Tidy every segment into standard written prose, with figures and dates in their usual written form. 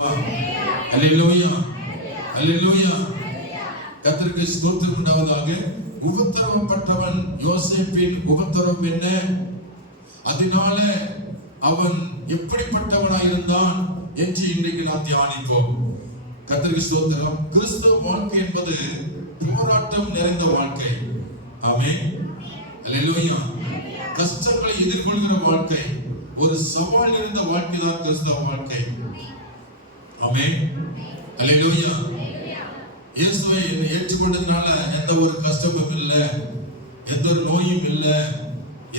அல்லேலூயா அல்லேலூயா. கர்த்தருக்கு ஸ்தோத்திரம் உண்டாவதாக. உபத்திரவப்பட்டவன் யோசேப்பின் உபத்திரவம் என்ன, அதனால அவன் எப்படிப்பட்டவனாய் இருந்தான் என்று இன்றைக்கு நாம் தியானிப்போம். கர்த்தருக்கு ஸ்தோத்திரம். கிறிஸ்தவ வாழ்க்கை என்பது போராட்டம் நிறைந்த வாழ்க்கை. ஆமென் அல்லேலூயா. கஷ்டங்களை எதிர்கொள்கிற வாழ்க்கை, ஒரு சவால் நிறைந்த வாழ்க்கை தான் கிறிஸ்தவ வாழ்க்கை. ஆமென் அல்லேலூயா. இயேசுவை ஏற்றுக்கொண்டதுனால எந்த ஒரு கஷ்டமும் இல்லை, எந்த ஒரு நோயும் இல்லை,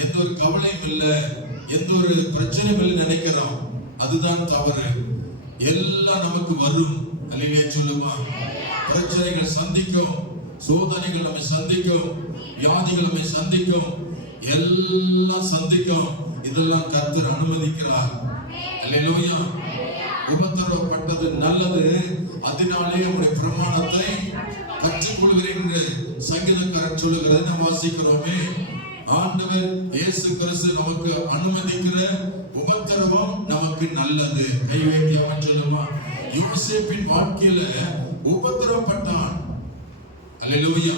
எந்த ஒரு கவலையும் இல்லை, எந்த ஒரு பிரச்சனையும் இல்லை நினைக்கிறோம். அதுதான் தவறு. எல்லாம் நமக்கு வரும். அல்லேலூயா சொல்லுமா. பிரச்சனைகள் சந்திக்கும், சோதனைகள் நம்மை சந்திக்கும், வியாதிகள் நம்மை சந்திக்கும், எல்லாம் சந்திக்கும். இதெல்லாம் கர்த்தர் அனுமதிக்கிறார். அல்லேலூயா. உபத்திரவப்பட்டது நல்லது, அதனாலே உங்களுடைய பிரமாணத்தை கற்றுக்கொள்கிறேன் என்று சங்கீதக்காரன் சொல்லுகிறதை நாம் வாசிக்கிறோமே. ஆண்டவர் இயேசு கிறிஸ்து நமக்கு அனுமதிக்கிற உபத்திரவம் நமக்கு நல்லது. கை வைக்காம சொல்லுமா. யோசேப்பின் வாழ்க்கையில உபத்திரவப்பட்டான். அல்லேலூயா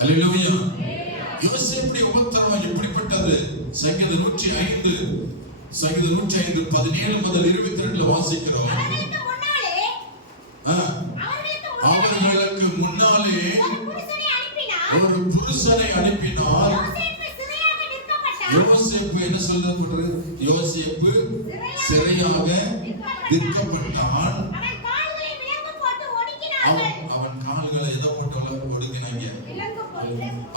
அல்லேலூயா. யோசேப்புடைய உபத்திரவம் எப்படிப்பட்டது? சங்கீதம் 105 17 முதல் 22 வாசிக்கிறோம். அவர்களுக்கு முன்னாலே ஒரு புருஷனை அனுப்பினார். யோசேப்பு என்ன சொல்றது? யோசேப்பு சிறையாக விற்கப்பட்டான். அவன் கால்களை எதை போட்டு ஒடுக்கினாங்க?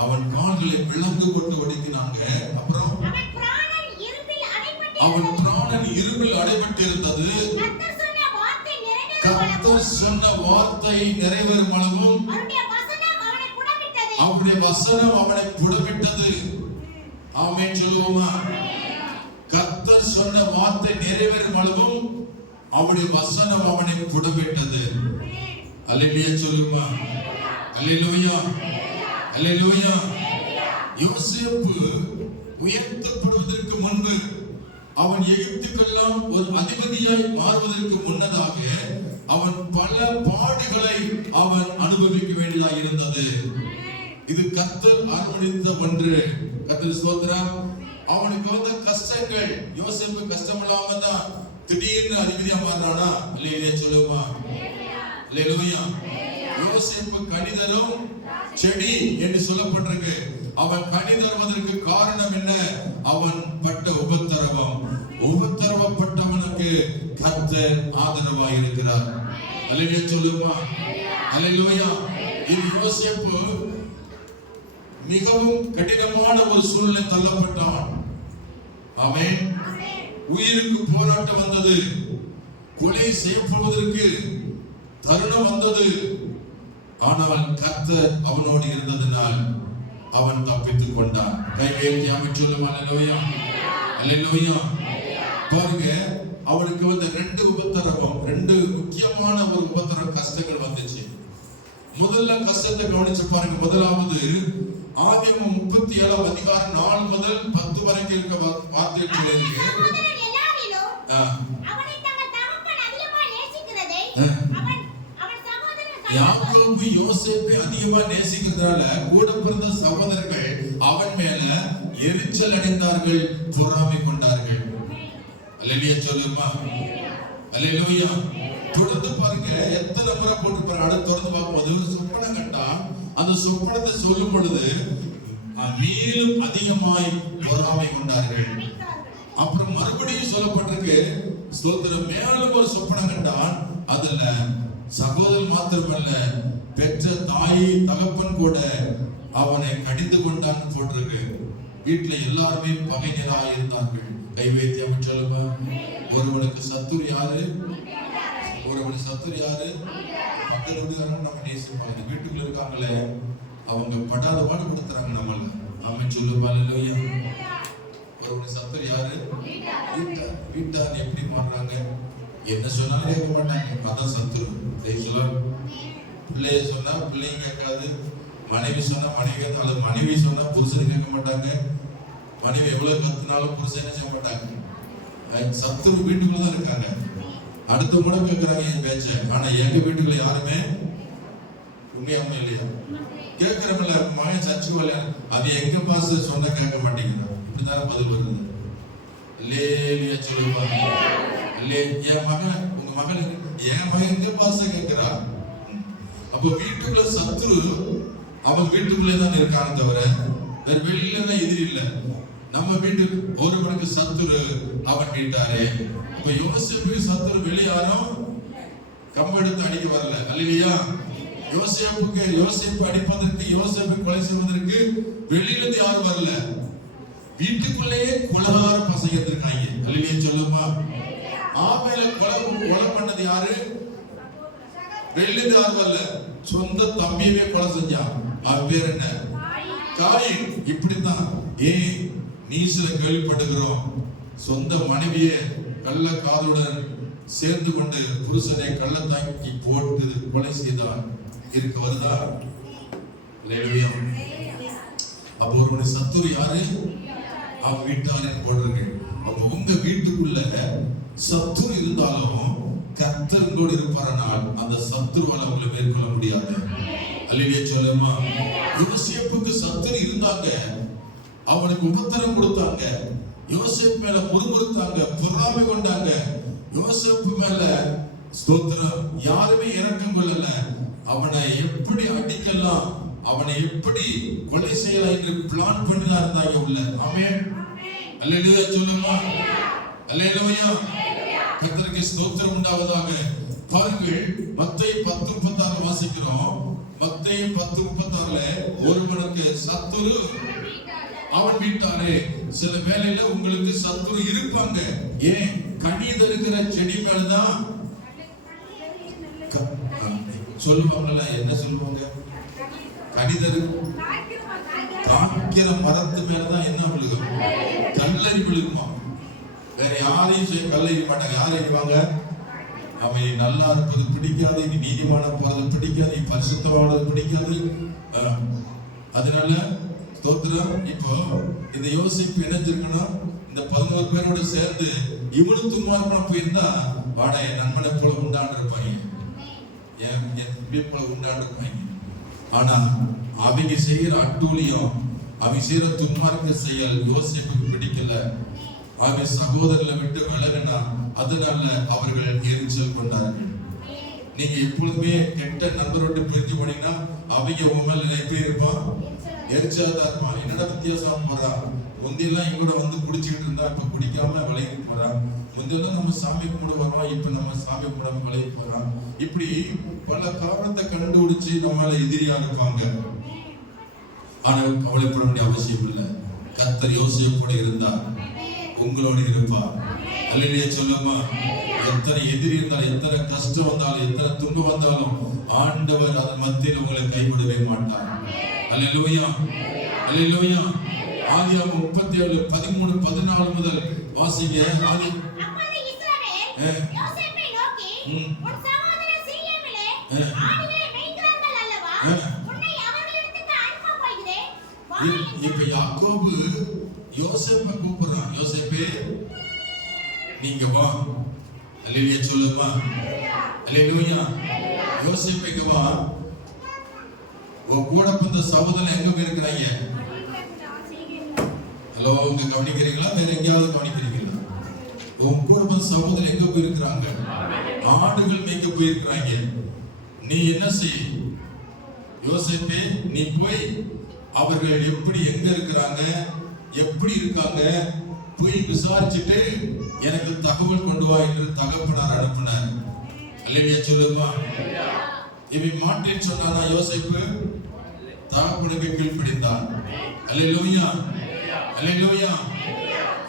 அவன் கால்களை விலங்கு போட்டு ஒடுக்கினாங்க. அப்புறம் அவன் பிராணன் இரும்பில் அடைபட்டு இருந்தது. கர்த்தர் சொன்ன வார்த்தை நிறைவேறும் அளவும் அவருடைய வசனம் அவனை புடமிட்டது. ஆமென் சொல்லுவோமா. கர்த்தர் சொன்ன வார்த்தை நிறைவேறும் அளவும் அவருடைய வசனம் அவனை புடமிட்டது. அல்லேலூயா சொல்லுமா. அல்லேலூயா அல்லேலூயா. யோசேப்பு உயர்த்தப்படுவதற்கு முன்பு, அவன் எகிப்துக்கெல்லாம் ஒரு அதிபதியாய் மாறுவதற்கு முன்னதாக அவன் பல பாடுகளை அவன் அனுபவிக்க வேண்டியதாக இருந்தது. இது கர்த்தர் அனுமதித்த ஒன்று. கர்த்தர் ஸ்தோத்திரம். அவனுக்கு வந்த கஷ்டங்கள், யோசேப்பு கஷ்டம் இல்லாம தான் திடீர்னு அதிபதியா மாறினானா? அல்லேலூயா சொல்லுமா. அல்லேலூயா. யோசேப்பு கனிதரும் செடி என்று சொல்லப்பட்டிருக்கு. அவன் கனி தருவதற்கு காரணம் என்ன? அவன் பட்ட உபத்திரவம். உபத்திரவப்பட்டவனுக்கு கர்த்தர் ஆதரவாய் இருக்கிறார். அல்லேலூயா சொல்லுமா. அல்லேலூயா. இது யோசேப்பு மிகவும் கடினமான ஒரு சூழ்நிலை தள்ளப்பட்டான். ஆமென். உயிருக்கு போராட்டம் வந்தது, கொலை செய்யப்படுவதற்கு தருணம் வந்தது. ஆனால் கர்த்தர் அவனோடு இருந்ததினால் அவன் தப்பித்துக் கொண்டான். கை உயர்த்தி ஆமென் சொல்லுமா. அல்லேலூயா அல்லேலூயா. பாருங்க, அவனுக்கு வந்து 2 உபத்திரவம், 2 முக்கியமான ஒரு உபத்திரவ கஷ்டங்கள் வந்துச்சு. முதல்ல கஷ்டத்தை கவனிச்சு பாருங்க. முதலாவது ஆதியாகமம் 37 அதிகாரம் 4 முதல் 10 வரைக்கும் இருக்க வார்த்தை சொல்லிருக்கு. யாக்கோபு யோசேப்பை அதிகமா நேசிக்கிறதுனால கூட பிறந்த சகோதரர்கள் அவன் மேல எரிச்சல் அடைந்தார்கள், பொறாமை கொண்டார்கள். அல்லேலூயா சொல்லுமா. அல்லேலூயா. தொடர்ந்து பாருங்க, எத்தனை முறை போட்டு பாருங்க. அடுத்து தொடர்ந்து பார்க்கும்போது சொப்பனம் கண்டா அந்த சொப்பனத்தை சொல்லும் பொழுது மேலும் அதிகமாய் பொறாமை கொண்டார்கள். அப்புறம் மறுபடியும் சொல்லப்பட்டிருக்கு, ஸ்தோத்திரம், மேலும் ஒரு சொப்பனம் கண்டான். அதுல சகோதரன் மாத்திரமல்ல, பெற்ற தாய் தகப்பன் கூட அவனை கடிந்து கொண்டான்னு போட்டிருக்கு. வீட்டுல எல்லாருமே பகைஞராக இருந்தார்கள். கை வைத்து அவன் சொல்லுங்க. ஒருவனுக்கு சத்துரு யாரு? ஒருவனுக்கு சத்துரு யாரு? பக்கத்து வீட்டுக்காரங்க நம்ம நேசிப்பாங்க. வீட்டுக்குள்ள இருக்காங்களே, அவங்க படாத பாடு கொடுத்துறாங்க நம்மள. அவன் சொல்லுப்பா. அல்லேலூயா. ஒருவனுக்கு சத்துரு யாரு? வீட்டார். எப்படி மாறுறாங்க? என்ன சொன்னாலும் கேட்க மாட்டாங்க. அதான் சத்துரு. பிள்ளைய சொன்னா பிள்ளைங்க கேட்காது, மனைவி சொன்னா மனைவி கேட்காது, மனைவி சொன்னா புருஷன் கேட்க மாட்டாங்க, மனைவி எவ்வளவு கத்துனாலும் புருஷன் செய்ய மாட்டாங்க. சத்துரு வீட்டுக்குள்ளதான் இருக்காங்க. அடுத்த கூட கேட்கிறாங்க என் பேச்ச. ஆனா எங்க வீட்டுக்குள்ள யாருமே உண்மையாம இல்லையா கேட்கிறவங்கள மகன் சர்ச்சுக்கு வரல, அது எங்க பாச சொன்னா கேட்க மாட்டேங்கிறான். இப்படிதான் பதில் வருது. இல்லையா சொல்லுவாங்க. இல்லையே என் மகன் உங்க மகன் என் மகன் எங்க பாச கேட்கிறா. அப்போ வீட்டுக்குள்ள சத்துரு அவன் வீட்டுக்குள்ளே தான் இருக்கான்னு தவிர வேற வெளியில எதிரி இல்லை. நம்ம வீட்டுக்கு ஒருவனுக்கு சத்துரு அவன் வீட்டாரே. இப்ப யோசேப்புக்கு சத்துரு வெளியாரும் கம்பெடுத்து அடிக்க வரல. அல்லையா யோசேப்பு அடிப்பதற்கு, யோசேப்பு கொலை செய்வதற்கு வெளியிலிருந்து யாரும் வரல. வீட்டுக்குள்ளேயே கொலகார பசங்க இருக்காங்க. அல்லையா சொல்லுமா. ஆமையில கொலை பண்ணது யாரு? வெளியிலிருந்து யாரும் வரல. சொந்த தம்பியவே கொலை செஞ்சான். அவன் பேர் என்ன? காயின். இப்படித்தான் நீசுல கேள்விப்படுகிறோம். சொந்த மனைவியே கள்ள காதலுடன் சேர்ந்து கொண்டு புருஷனை கள்ளத்தாக்கி போட்டு கொலை செய்தான். இருக்க வருதா? அப்போ ஒரு சத்துரு யாரு? அவன் வீட்டாரே போடுறீங்க. அப்போ உங்க வீட்டுக்குள்ள சத்துரு இருந்தாலும் கர்த்தரோடு இருப்பாரனால் அந்த சத்துருவால அவங்களை மேற்கொள்ள முடியாது. அல்லேலூயா சொல்லுமா. யோசேப்புக்கு சத்துரு இருந்தாங்க, அவனுக்கு உபத்திரம் கொடுத்தாங்க, யோசேப்பு மேல முறுமுறுத்தாங்க, பொறாமை கொண்டாங்க. யோசேப்பு மேல ஸ்தோத்திரம் யாருமே இரக்கம் கொள்ளல. அவனை எப்படி அடிக்கலாம், அவனை எப்படி கொலை செய்யலாம் என்று பிளான் பண்ணிதான் இருந்தாங்க உள்ள. ஆமென். அல்லேலூயா சொல்லுமா. அல்லேலூயா. கர்த்தருக்கு ஸ்தோத்திரம் உண்டாவதாக. பாருங்கள், மத்தேயு 10:36 வாசிக்கிறோம். மத்தேயு 10:36 ஒருவனுக்கு சத்துரு அவன் வீட்டாரே. சில வேளையில உங்களுக்கு சத்துரு இருப்பாங்க. ஏன்? கனி தருகிற செடி மேலதான் சொல்லுவாங்கல்ல, என்ன சொல்லுவாங்க? கனி தரு காய்க்கிற மரத்து மேலதான் என்ன விழுகும்? கல்லறி விழுகுமா. வேற யாரையும் கல்லறிய மாட்டாங்க. யார் அறிவாங்க? அவன் நல்லா இருப்பது பிடிக்காது, நீ நீதிமான போறது பிடிக்காது, நீ பரிசுத்தமானது பிடிக்காது. அதனால ஸ்தோத்திரம். இப்போ இந்த யோசிப்பு நினைச்சிருக்கணும், இந்த 11 பேரோட சேர்ந்து இவனு துன்மார்க்கனா போயிருந்தா வாட என் நண்பனை போல உண்டாண்டு இருப்பாங்க, என் தம்பியை போல உண்டாண்டு இருப்பாங்க. ஆனா அவங்க செய்யற அட்டூழியம், அவங்க செய்யற துன்மார்க்க செயல் யோசிப்புக்கு பிடிக்கல. அவங்க சகோதரர்களை விட்டு விலகினா அதனால அவர்கள் எரிச்சல் கொண்டார்கள். நீங்க எப்பொழுதுமே கெட்ட நண்பரோடு பிரிஞ்சு போனீங்கன்னா அவங்க உங்க மேல எப்படி இருப்பான்? எரிச்சலா இருப்பான். என்னடா வித்தியாசம் போறான், முந்தியெல்லாம் எங்கூட வந்து குடிச்சுக்கிட்டு இருந்தா இப்ப குடிக்காம விலகி போறான். முந்தியெல்லாம் நம்ம சாமி கும்பிட வரோம், இப்ப நம்ம சாமி கும்பிடாம விலகி போறான். இப்படி பல காரணத்தை கண்டுபிடிச்சு நம்மளால எதிரியா இருப்பாங்க. ஆனா கவலைப்பட வேண்டிய அவசியம் இல்லை. கர்த்தர் யோசேப்போட இருந்தார், உங்களோடு இருப்பார். அல்லேலூயா சொல்லுமா. எத்தனை எதிரி இருந்தாலும், எத்தனை கஷ்டம் வந்தாலும், எத்தனை துன்பம் வந்தாலும் ஆண்டவர் அதன் மத்தியில் உங்களை கைவிடவே மாட்டார். அல்லேலூயா. அல்லேலூயா. ஆதியாகமம் 37:13-14 முதல் வாசிங்க. ஆதி யோசேப்பை நோக்கி, உன் சகோதரர் சீகேமிலே ஆடுகளை மேய்க்கிறார்கள் அல்லவா, உன்னை அவர்களிடத்துக்கு அனுப்ப போகிறேன். இப்ப யாக்கோபு யோசேப்பை கூப்பிடுறான். யோசேப்பே நீங்க வா. அல்லேலூயா சொல்லுமா. அல்லேலூயா. யோசேப்புக்கு வா. உன் கூட பிறந்த சகோதரன் எங்க இருக்கிறாங்க? ஹலோ, உங்க கவனிக்கிறீங்களா? வேற எங்கேயாவது கவனிக்கிறீங்களா? உன் கூட பிறந்த சகோதரன் எங்க போயிருக்கிறாங்க? ஆடுகள் மேய்க்க போயிருக்கிறாங்க. நீ என்ன செய் யோசேப்பே, நீ போய் அவர்கள் எப்படி எங்க இருக்கிறாங்க, எப்படி இருக்காங்க போய் விசாரிச்சுட்டு எனக்கு தகவல் கொண்டு வா என்று தகப்பனார் அனுப்பினார். அல்லேலூயா சொல்லுமா. இவன் மாட்டேன்னு சொன்னானா யோசேப்பு? தகப்பனுக்கு கீழ்ப்படிந்தான். அல்லேலூயா. அல்லேலூயா.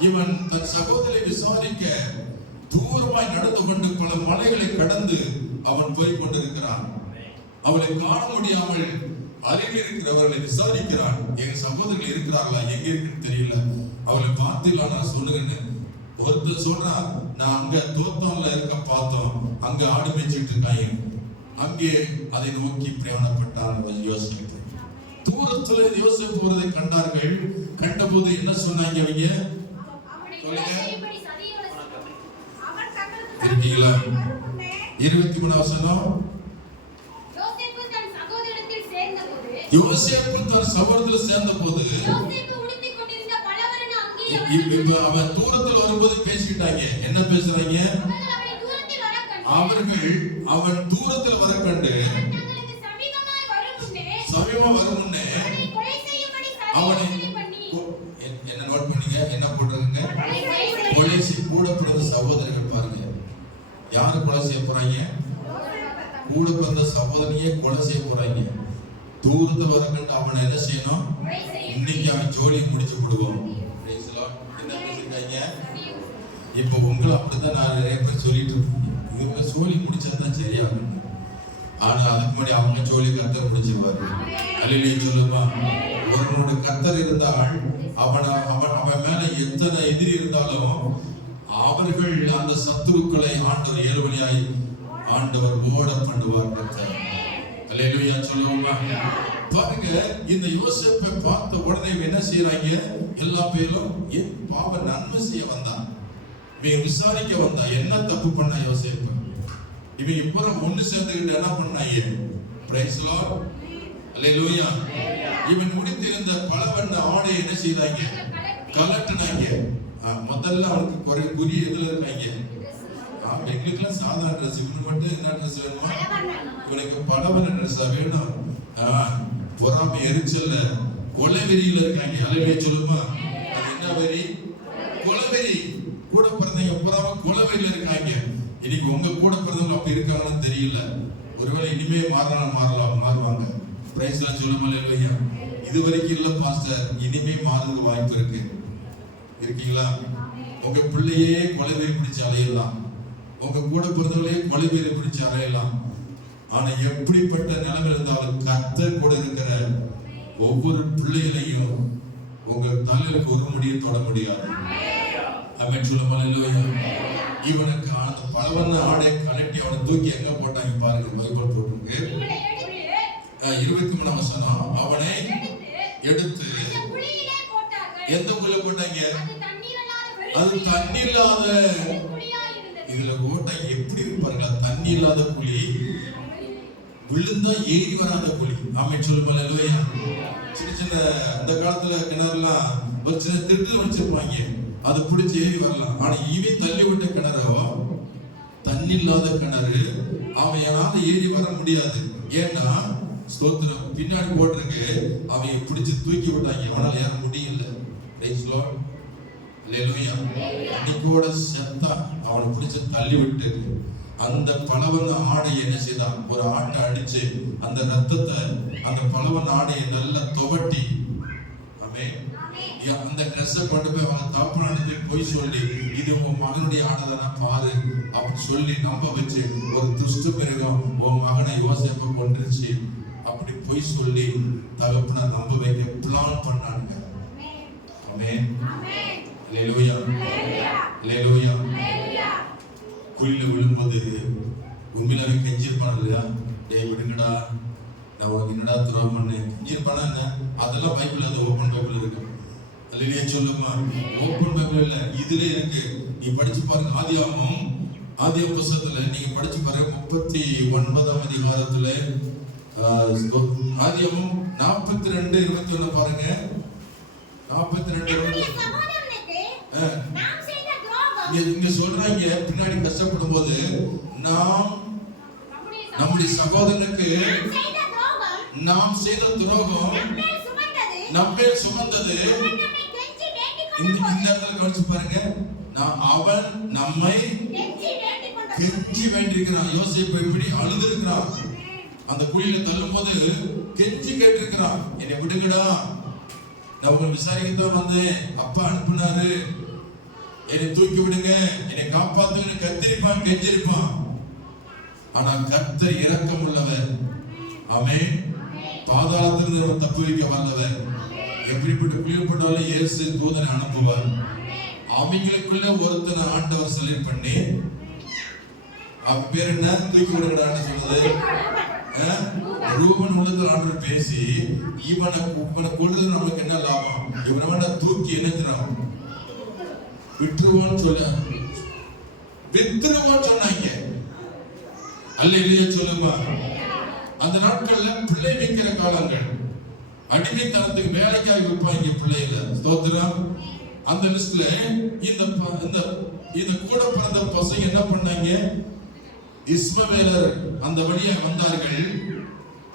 இவன் தன் சகோதரரை விசாரிக்க தூரமாய் நடந்து கொண்டு பல மலைகளை கடந்து அவன் போய் கொண்டிருக்கிறான். அவளை காண முடியாமல் அருகில் இருக்கிறவர்களை விசாரிக்கிறான். எங்க சகோதரர்கள் இருக்கிறார்களா, எங்க இருக்குன்னு தெரியல, அவளை பார்த்துலாம் நான் சொல்லுங்கன்னு. ஒருத்தர் சொல்றான், நான் அங்க தோத்தான்ல இருக்க பார்த்தோம், அங்க ஆடு மேய்ச்சிட்டு இருக்காங்க. அங்கே அதை நோக்கி பிரயாணப்பட்டான் யோசிப்பு. தூரத்துல யோசிப்பு போறதை கண்டார்கள். கண்டபோது என்ன சொன்னாங்க அவங்க? சொல்லுங்க. இருக்கீங்களா? 23 வசனம். யோசேப்பு தன் சகோதரத்தில் சேர்ந்த போது இப்ப அவன் தூரத்துல வரும்போது பேசிட்டாங்க. என்ன பேசுறாங்க? அவன் தூரத்துல வர கண்டு சமீபமா வரும் முன்னே அவனை என்ன நோட் பண்ணீங்க? என்ன போட்டிருக்குங்க? கொலை கூட பிறந்த சகோதரர்கள் பாருங்க. யாரு கொலை செய்ய போறாங்க? கூட பிறந்த சகோதரியே கொலை செய்ய போறாங்க. தூரத்துல வர கண்டு அவனை என்ன செய்யணும்? இன்னைக்கு அவன் ஜோலி முடிச்சு விடுவோம். என்ன பேசிருக்காங்க? இப்ப உங்களை அப்படித்தான் நான் நிறைய பேர் சொல்லிட்டு இருக்கேன். இவங்க சோழி முடிச்சதுதான் சரியாகும். ஆனா அதுக்கு முன்னாடி அவங்க சோழி கர்த்தர் முடிச்சிருவாரு. அல்லேலூயா சொல்லுமா. ஒருவனோட கர்த்தர் இருந்தால் அவன் மேல எத்தனை எதிரி இருந்தாலும் அவர்கள் அந்த சத்துருக்களை ஆண்டவர் ஏழுமணியாய் ஆண்டவர் ஓட பண்ணுவார் கர்த்தர். அல்லேலூயா சொல்லுமா. பாருங்க, இந்த யோசேப்பை பார்த்த உடனே என்ன செய்யறாங்க? எல்லா பேரும் என் பாவ நன்மை செய்ய வந்தான், இவன் விசாரிக்க வந்தா, என்ன தப்பு பண்ணா யோசேப்பு? இவன் இப்ப ஒண்ணு சேர்ந்துக்கிட்டு என்ன பண்ணாங்க? பிரைஸ் லார்ட், அல்லேலூயா. இவன் முடித்திருந்த பலவண்ண ஆடை என்ன செய்தாங்க? கலட்டினாங்க. முதல்ல அவனுக்கு குறி எதுல இருக்காங்க? எங்களுக்குலாம் சாதாரண ட்ரெஸ், இவனுக்கு மட்டும் என்ன ட்ரெஸ் வேணுமா? இவனுக்கு பலவண்ண ட்ரெஸ்ஸா வேணும். பொறாமை எரிச்சல்ல கொலை வெறியில இருக்காங்க. அல்லேலூயா சொல்லுமா. அது என்ன வெறி? கொலை வெறி. கூட பிறந்தவங்க பொறாம கொலை வெறியில இருக்காங்க. இன்னைக்கு உங்க கூட பிறந்தவங்க அப்படி இருக்காங்கன்னு தெரியல. ஒருவேளை இனிமே மாறுவாங்க. பிரைஸ் எல்லாம் சொல்லுமா. அல்லேலூயா. இது வரைக்கும் இல்ல பாஸ்டர், இனிமே மாறுறதுக்கு வாய்ப்பு இருக்கு. இருக்கீங்களா? உங்க பிள்ளையே கொலை வெறி பிடிச்சு அலையலாம், உங்க கூட பிறந்தவங்களே கொலை வெறி பிடிச்சு அலையலாம். ஆனா எப்படிப்பட்ட நிலைமை இருந்தாலும் கர்த்தர் கூட இருக்கிற ஒவ்வொரு பிள்ளைகளையும் உங்க தலையிலுக்கு ஒரு முடியை தொட முடியாது. ஆமென் சொல்லுமா. அல்லேலூயா. இவனுக்கு அந்த பலவண்ண ஆடை கலட்டி அவனை தூக்கி எங்க போட்டாங்க பாருங்க. பைபிள் போட்டிருக்கு 23 வசனம். அவனை எடுத்து எந்த குழியில போட்டாங்க? அது தண்ணி இல்லாத. இதுல போட்டா எப்படி இருப்பாருங்க? தண்ணி இல்லாத குழி, விழுந்தா ஏறி வராத குழி. ஆமென் சொல்லுமா. அல்லேலூயா. சின்ன அந்த காலத்துல கிணறுலாம் ஒரு சின்ன திருட்டு வச்சிருப்பாங்க, அதை பிடிச்சி ஏறி வரலாம். ஆனா இவன் தள்ளி விட்ட கிணறோ தண்ணி இல்லாத கிணறு, அவன் யாராவது ஏறி வர முடியாது. ஏன்னா ஸ்தோத்திரம் பின்னாடி போட்டிருக்கு, அவன் பிடிச்சி தூக்கி விட்டாங்க, அவனால ஏற முடியல. பிரைஸ் லார்ட், அல்லேலூயா. இன்னைக்கோட செத்தா அவனை பிடிச்சி தள்ளி விட்டு அந்த பலவண்ண ஆடை என்ன செய்தான்? ஒரு ஆட்டை அடிச்சு அந்த ரத்தத்தை அந்த பலவண்ண ஆடையை நல்லா துவட்டி, அந்த ட்ரெஸ்ஸை கொண்டு போய் அவங்க தகப்பனானது போய் சொல்லி, இது உன் மகனுடைய ஆடைதானா பாரு அப்படி சொல்லி நம்ப வச்சு, ஒரு துஷ்ட மிருகம் உன் மகனை யோசேப்பை கொன்றுச்சு அப்படி போய் சொல்லி தகப்பனை நம்ப வைக்க பிளான் பண்ணாங்க. ஆமென், அல்லேலூயா, அல்லேலூயா. குழியில விழும்போது உண்மையிலே கெஞ்சிருப்பான் இல்லையா? டேய் விடுங்கடா, நான் உனக்கு என்னடா துரோகம் பண்ணேன். கெஞ்சிருப்பானா என்ன? அதெல்லாம் பைபிள், அது ஓப்பன் பைபிள் இருக்கு. அல்லேலூயா சொல்லுமா. ஓப்பன் பைபிள் இல்ல, இதுல இருக்கு. நீ படிச்சு பாருங்க. ஆதியாகமம் புத்தகத்துல நீங்க படிச்சு பாருங்க. 39ஆம் அதிகாரத்துல ஆதியாகமம் 42:21 பாருங்க. 42 இங்க சொல்றாங்க, பின்னாடி கஷ்டப்படும் போது நாம் நம்முடைய சகோதரனுக்கு நாம் செய்த துரோகம் நம்மேல் சுமந்தது. இந்த இடத்துல கவனிச்சு பாருங்க. அவன் நம்மை கெஞ்சி வேண்டியிருக்கிறான். யோசேப்பு எப்படி அழுதுருக்கிறான், அந்த குழியில தள்ளும் போது கெஞ்சி கேட்டிருக்கிறான், என்னை விடுங்கடா, நான் உங்களை விசாரிக்கத்தான் வந்தேன், அப்பா அனுப்புனாரு, என்னை தூக்கி விடுங்க, என்னை காப்பாத்துங்க, கத்திரிப்பான், கெஞ்சிருப்பான். ஆனா கர்த்தர் இரக்கம் உள்ளவர். ஆமென். பாதாளத்திலிருந்து நம்ம தப்பு வைக்க வல்லவர். எப்படிப்பட்ட குழியில் போட்டாலும் இயேசு தூதனை அனுப்புவார். அவங்களுக்குள்ள ஒருத்தனை ஆண்டவர் செலக்ட் பண்ணி, அவன் பேர் என்ன, தூக்கி விடுங்கடான்னு சொல்றது. ரூபன் உள்ளத்தில் ஆண்டவர் பேசி, இவனை கொள்றது நமக்கு என்ன லாபம், இவனை தூக்கி என்னத்துறான் விட்டுருவான்னு சொல்ல வித்துருவோம் சொன்னாங்க. அல்லேலூயா சொல்லுமா. அந்த நாட்கள்ல பிள்ளை வைக்கிற காலங்கள், அடிமைத்தனத்துக்கு வேலைக்காக வைப்பாங்க பிள்ளைகளை. ஸ்தோத்திரம். அந்த லிஸ்ட்ல இந்த கூட பிறந்த பசங்க என்ன பண்ணாங்க? இஸ்மவேலர் அந்த வழியா வந்தார்கள்.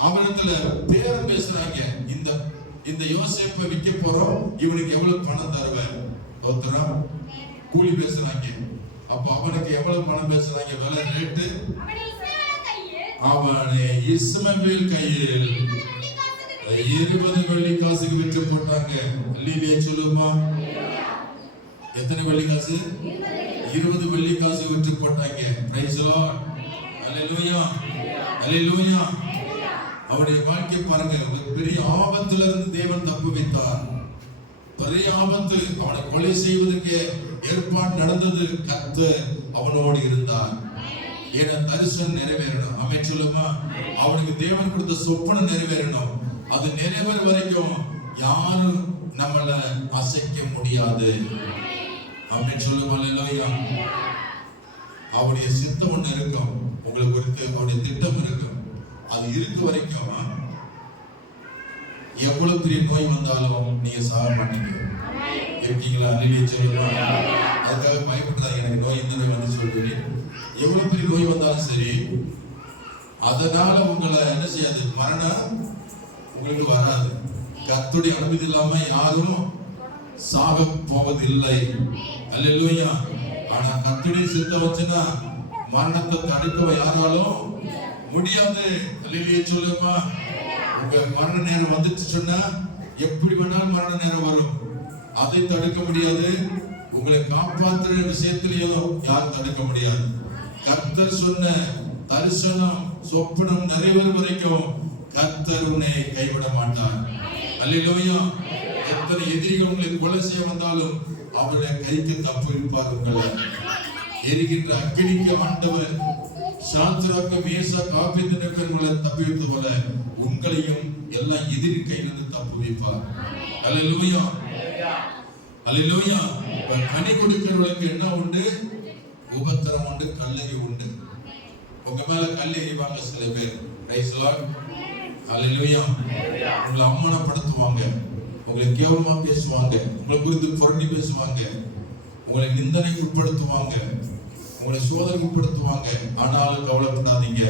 அவரிடத்துல பேரம் பேசுறாங்க. இந்த யோசேப்பை விற்க போறோம், இவனுக்கு எவ்வளவு பணம் தருவேன்? ஸ்தோத்திரம். கூலி பேசுறாங்க. அப்ப அவனுக்கு எவ்வளவு பணம் பேசுறாங்க? விலை ரேட்டு அவனை இஸ்மவேல் கையில் 20 வெள்ளி காசுக்கு விற்று போட்டாங்க. அல்லேலூயா சொல்லுமா. எத்தனை வெள்ளி காசு? 20 வெள்ளி காசு விற்று போட்டாங்க. Praise the Lord. Hallelujah hallelujah. அவருடைய வாழ்க்கை பாருங்க, பெரிய ஆபத்துல இருந்து தேவன் தப்பு வைத்தார். பெரிய ஆபத்து, அவனை கொலை செய்வதற்கு ஏற்பாடு நடந்தது. கர்த்தர் அவனோடு இருந்தார். ஏன்னா தரிசனம் நிறைவேறணும். ஆமென் சொல்லுமா. அவனுக்கு தேவன் கொடுத்த சொப்பனம் நிறைவேறணும். அது நிறைவேற வரைக்கும் யாரும் நம்மள அசைக்க முடியாது. ஆமென் சொல்லுமா. அல்லேலூயா. அவருடைய சித்தம் ஒண்ணு இருக்கும், உங்களுக்கு குறித்து அவருடைய திட்டம் இருக்கும். அது இருக்க வரைக்கும் எவ்வளவு பெரிய நோய் வந்தாலும் நீங்க சாக மாட்டீங்க. இருக்கீங்களா? அல்லேலூயா சொல்லுமா. அதுக்காக பயப்படாதீங்க, எனக்கு நோய் இந்த நோய் வந்து சொல்றீங்க. எவ்வளவு பெரிய நோய் வந்தாலும் சரி, அதனால உங்களை என்ன செய்யாது, மரணம் உங்களுக்கு வராது. கர்த்தருடைய அனுமதி இல்லாம யாரும் சாக போவதில்லை. அல்லேலூயா. ஆனா கர்த்தருடைய சித்தம் வச்சுன்னா மரணத்தை தடுக்க யாராலும் முடியாது. அல்லேலூயா சொல்லுமா. உங்க மரண நேரம் வந்துச்சு சொன்னா எப்படி வேணாலும் மரண நேரம் வரும், அதை தடுக்க முடியாது. உங்களை காப்பாற்றுற விஷயத்திலையும் யாரும் தடுக்க முடியாது. கர்த்தர் சொன்ன தரிசனம் சொப்பனம் நிறைவேறும் வரைக்கும் கர்த்தர் உன்னை கைவிட மாட்டார். அல்லேலூயா. எத்தனை எதிரிகள் உங்களை கொலை செய்ய வந்தாலும் அவருடைய கைக்கு தப்பு இருப்பார். உங்களை எரிகின்ற அக்கினிக்கு ஆண்டவர் சாத்ராக்கு மேஷாக் ஆபேத்நேகோவை தப்புவித்தது போல உங்களையும் எல்லா எதிரி கையிலிருந்து தப்பு வைப்பார். அல்லேலூயா அல்லேலூயா. கனி கொடுக்கிறவர்களுக்கு என்ன உண்டு? உபத்திரம் உண்டு, கல்லறி உண்டு. உங்க மேல கல்லெறிவாங்க சில பேர். Praise the Lord. அல்லேலூயா. உங்களை அவமானப்படுத்துவாங்க, உங்களை கேவலமா பேசுவாங்க, உங்களை குறித்து புரட்டி பேசுவாங்க, உங்களை நிந்தனைக்கு உட்படுத்துவாங்க, உங்களை சோதனைக்கு உட்படுத்துவாங்க. ஆனாலும் கவலைப்படாதீங்க,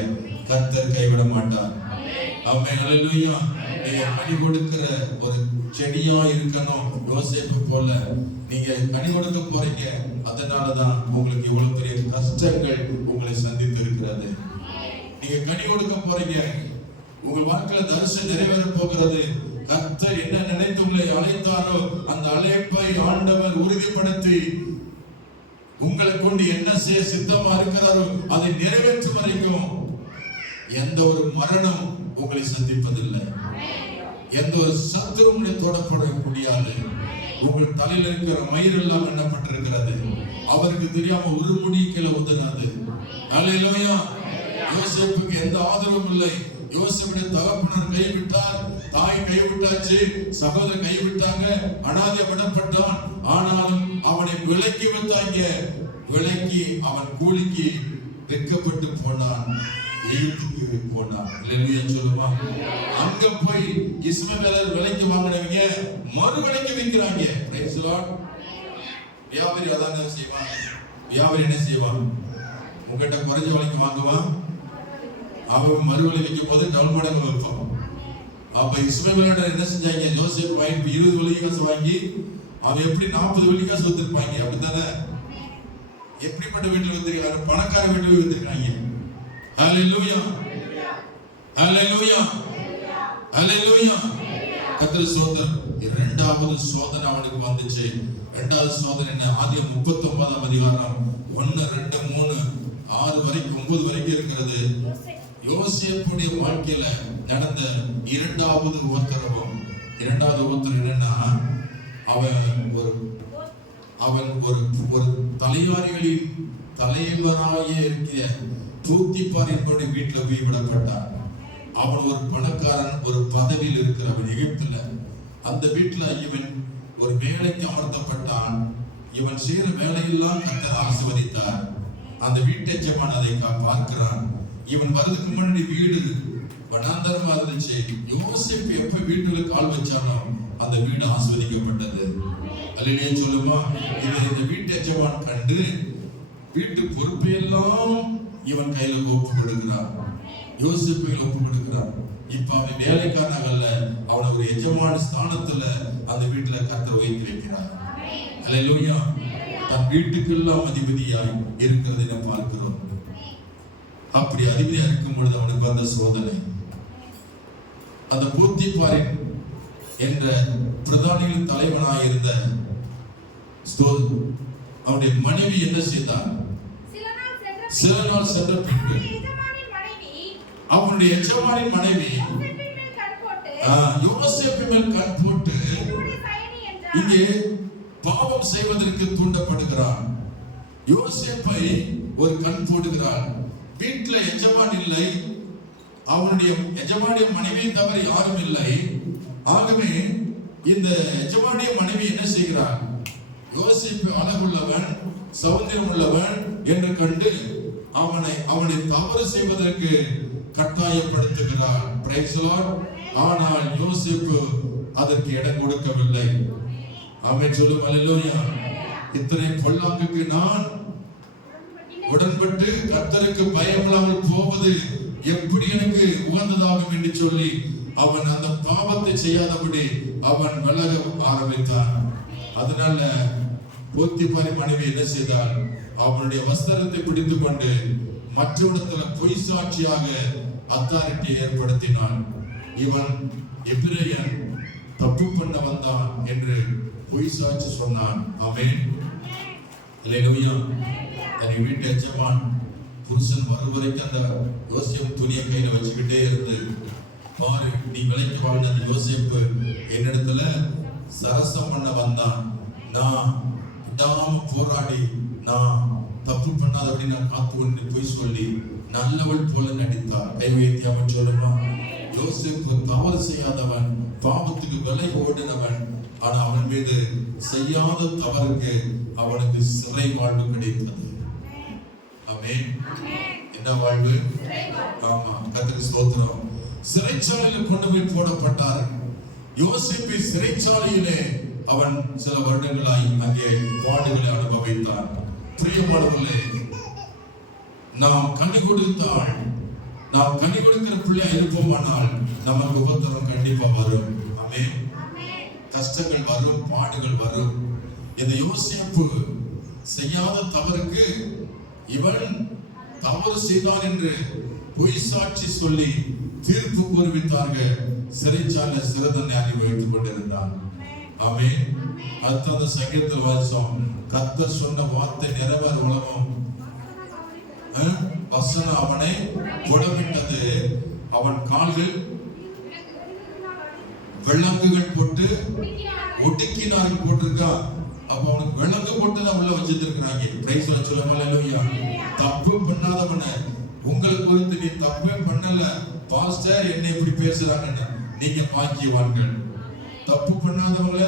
கர்த்தர் கைவிட மாட்டார். ஆமென். அல்லேலூயா. நீங்க கனி கொடுக்கிற ஒரு செடியா இருக்கணும். யோசேப்பு போல நீங்க கனி கொடுக்க போறீங்க. அதனாலதான் உங்களுக்கு இவ்வளவு பெரிய கஷ்டங்கள் உங்களை சந்தித்து இருக்கிறது. நீங்க கனி கொடுக்க போறீங்க. உங்கள் வாழ்க்கையில தரிசனம் நிறைவேற போகிறது. கர்த்தர் என்ன நினைத்து உங்களை அழைத்தாரோ அந்த அழைப்பை ஆண்டவர் உறுதிப்படுத்தி உங்களை கொண்டு என்ன செய்ய சித்தமா இருக்கிறாரோ அதை நிறைவேற்றும் வரைக்கும் எந்த ஒரு மரணம் உங்களை சந்திப்பதில்லை. எந்த ஒரு சத்துருவும் தொடப்பட முடியாது. உங்கள் தலையில் இருக்கிற மயிர் எல்லாம் எண்ணப்பட்டிருக்கிறது. அவருக்கு தெரியாம ஒரு முடி கீழே உதறாது. அல்லேலூயா. யோசேப்புக்கு எந்த ஆதரவும் இல்லை. யோசேப்புடைய தகப்பனர் கைவிட்டார், தாய் கைவிட்டாச்சு, சகோதரர் கைவிட்டாங்க, அனாதை விடப்பட்டான். ஆனாலும் அவனை விலக்கி வந்தாங்க. விலக்கி அவன் கூலிக்கு வெட்கப்பட்டு போனான், எகிப்துக்கு போனான். அல்லேலூயா சொல்லுமா. அங்க போய் இஸ்மவேலர் விலைக்கு வாங்கினவங்க மறு விலைக்கு விற்கிறாங்க. Price the Lord. வியாபாரி அதான் செய்வான். வியாபாரி என்ன செய்வான்? உங்ககிட்ட குறைஞ்ச விலைக்கு வாங்குவான், அவன் மறுவழி வைக்கும் போது டவுன் மடங்கு வைப்பான். அப்ப இஸ்மவேலர் என்ன செஞ்சாங்க? யோசேப்பு வாங்கி 20 வெள்ளி காசு வாங்கி அவன் எப்படி 40 வெள்ளி காசு வித்திருப்பாங்க. அப்படித்தானே? எப்படிப்பட்ட வீட்டுல வித்திருக்காரு? பணக்கார வீட்டுல வித்திருக்காங்க. ஹல்லேலூயா ஹல்லேலூயா ஹல்லேலூயா. கர்த்தர் ஸ்தோத்திரம். இரண்டாவது சோதனை அவனுக்கு வந்துச்சு. இரண்டாவது சோதனை என்ன? ஆதியாகமம் 39ஆம் அதிகாரம் 1, 2, 3, 6 வரைக்கும் 9 வரைக்கும் இருக்கிறது. யோசேப்புடைய வாழ்க்கையில நடந்த இரண்டாவது உபத்திரவம். இரண்டாவது உபத்திரம் என்னன்னா, அவன் ஒரு தலையாரிகளின் தலைவராக இருக்கிற தூத்திப்பார் என்பவருடைய வீட்டுல போய் விடப்பட்டான். அவன் ஒரு பணக்காரன், ஒரு பதவியில் இருக்கிறவன் எகிப்துல. அந்த வீட்டுல இவன் ஒரு வேலைக்கு அமர்த்தப்பட்டான். இவன் செய்யற வேலையெல்லாம் கர்த்தர் ஆசீர்வதித்தார். அந்த வீட்டு எஜமான் அதை பார்க்கிறான். இவன் வரதுக்கு முன்னாடி வீடு வனாந்தரமா இருந்துச்சு. யோசேப்பு எப்ப வீட்டுல கால் வச்சானோ அந்த வீடு ஆசீர்வதிக்கப்பட்டது. அல்லேலூயா சொல்லுமா. இந்த வீட்டு எஜமான் கண்டு வீட்டு பொறுப்பையெல்லாம் இவன் கையில ஒப்பு கொடுக்கிறான். யோசேப்பு ஒப்பு கொடுக்கிறான். இப்ப அவன் வேலைக்காரனாகல்ல, அவனை ஒரு எஜமான ஸ்தானத்துல அந்த வீட்டுல கர்த்தர் வைத்து வைக்கிறார். அல்லேலூயா. தன் வீட்டுக்கெல்லாம் அதிபதியாய் இருக்கிறதை நாம் பார்க்கிறோம். அப்படி அதிபதியா இருக்கும் பொழுது அவனுக்கு வந்த சோதனை, அந்த போத்திபாரின் என்ற பிரதானிகளின் தலைவனாய் இருந்த அவனுடைய மனைவி என்ன செய்தார்? சில நாள் சென்ற பின்பு அவனுடைய எஜமானின் மனைவி யோசேப்பு மேல் கண் போட்டு இங்கே பாவம் செய்வதற்கு தூண்டப்படுகிறான். யோசேப்பை ஒரு கண் போடுகிறாள். வீட்டுல எஜமான் இல்லை, அவனுடைய எஜமானிய மனைவியை தவிர யாரும் இல்லை. ஆகவே இந்த எஜமானிய மனைவி என்ன செய்கிறார்? யோசேப்பு அழகுள்ளவன், சௌந்தரியம் உள்ளவன் என்று கண்டு அவனை தவறு செய்வதற்கு கட்டாயப்படுத்துகிறார். Price the Lord. ஆனால் யோசேப்பு அதற்கு இடம் கொடுக்கவில்லை. ஆமென் சொல்லும். அல்லேலூயா. இத்தனை பொல்லாங்குக்கு நான் உடன்பட்டு கர்த்தருக்கு பயமில்லாமல் போவது எப்படி எனக்கு உகந்ததாகும் என்று சொல்லி அவன் அந்த பாவத்தை செய்யாதபடி அவன் விலக ஆரம்பித்தான். அதனால போத்திபாரி மனைவி என்ன செய்தால், அவனுடைய வஸ்திரத்தை பிடித்துக் கொண்டு மற்றவரிடத்துல பொய் சாட்சியாக அத்தாரிட்டி ஏற்படுத்தினான். இவன் எபிரேயன், தப்பு பண்ண வந்தான் என்று பொய் சாட்சி சொன்னான். ஆமென். அல்லேலூயா. தன் வீட்டு எஜமான் புருஷன் வருவரைக்கும் அந்த யோசேப்பு துணியை கையில வச்சுக்கிட்டே இருந்து, பாரு நீ விலைக்கு வாழ்ந்த அந்த யோசேப்பு என்னிடத்துல சரசம் பண்ண வந்தான், நான் விடாம போராடி நான் தப்பு பண்ணாதபடி நான் காத்து கொண்டு போய் சொல்லி நல்லவள் போல நடித்தார். கை வைத்து அவன் சொல்லுமா. யோசேப்பு தவறு செய்யாதவன், பாவத்துக்கு விலை ஓடினவன். ஆனா அவன் மீது செய்யாத தவறுக்கு அவனுக்கு சிறை வாழ்வு கிடைத்தது. ஆமென். என்ன வாழ்வு? ஆமா, கர்த்தருக்கு ஸ்தோத்திரம். சிறைச்சாலையில் கொண்டு போய் போடப்பட்டார். யோசேப்பு சிறைச்சாலையிலே அவன் சில வருடங்களாய் அங்கே பாடுகளை அனுபவித்தான். பிரியமானவர்களே, நாம் கனி கொடுத்தால், நாம் கனி கொடுக்கிற பிள்ளை இருப்போமானால் நமக்கு உபத்திரம் கண்டிப்பா வரும். ஆமென். கஷ்டங்கள் வரும், பாடுகள் வரும். இந்த யோசேப்பு செய்யாத தவறுக்கு இவன் தவறு செய்தான் என்று பொய் சாட்சி சொல்லி தீர்ப்பு கூறுவித்தார்கள். சிறைச்சாலை சிறதனை அனுபவித்துக் கொண்டிருந்தான். ஆமென். அடுத்த சங்கீதத்தில் வாசித்தோம், கர்த்தர் சொன்ன வார்த்தை நிறைவேற உலகம் வசனம் அவனை புடமிட்டது. அவன் கால்கள் விலங்குகள் போட்டு ஒடுக்கினார்கள் போட்டிருக்கான். அப்ப அவனுக்கு விலங்கு போட்டுதான் உள்ள வச்சிருக்கிறாங்க. பிரைஸ் சொல்லுங்க. அல்லேலூயா. தப்பு பண்ணாதவன உங்களை குறித்து நீ தப்பே பண்ணல பாஸ்டர் என்னை இப்படி பேசுறாங்கன்னு நீங்க பாக்கியவான்கள். தப்பு பண்ணாதவங்கள